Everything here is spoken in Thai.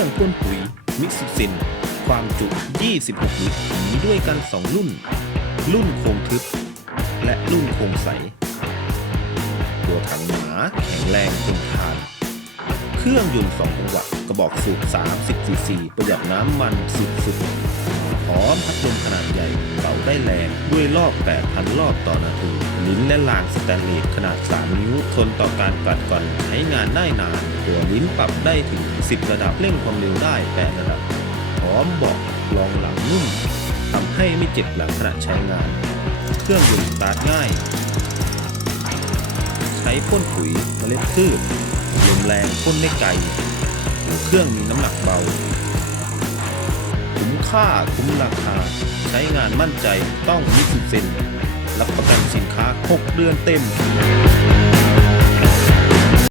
รื่องพ่นปุ๋ยมิสุซิน ความจุ 26 ลิตรมีด้วยกัน 2 รุ่น รุ่นโครงทึบ และรุ่นโครงใส ตัวถังหนาแข็งแรงทนทาน เครื่องยนต์2จังหวะกระบอกสูบ 30cc ประหยัดน้ำมันสุดๆพร้อมพัดลมขนาดใหญ่ ได้แรงด้วยรอบ 8,000 รอบต่อนาที ลิ้นและลางสแตนเลสขนาด 3 นิ้ว ทนต่อการกัดกร่อนใช้งานได้นาน ตัวลิ้นปรับได้ถึง 10 ระดับเร่งความเร็วได้ 8 ระดับ พร้อมเบาะรองหลังนุ่มทำให้ไม่เจ็บหลังขณะใช้งาน เครื่องยนต์สตาร์ทง่าย ใช้พ่นปุ๋ยเมล็ดพืชลมแรงพ่นได้ไกลเครื่องมีน้ำหนักเบา ค่าคุ้มราคา ใช้งานมั่นใจต้องมิสุเซนรับประกันสินค้า 6 เดือนเต็ม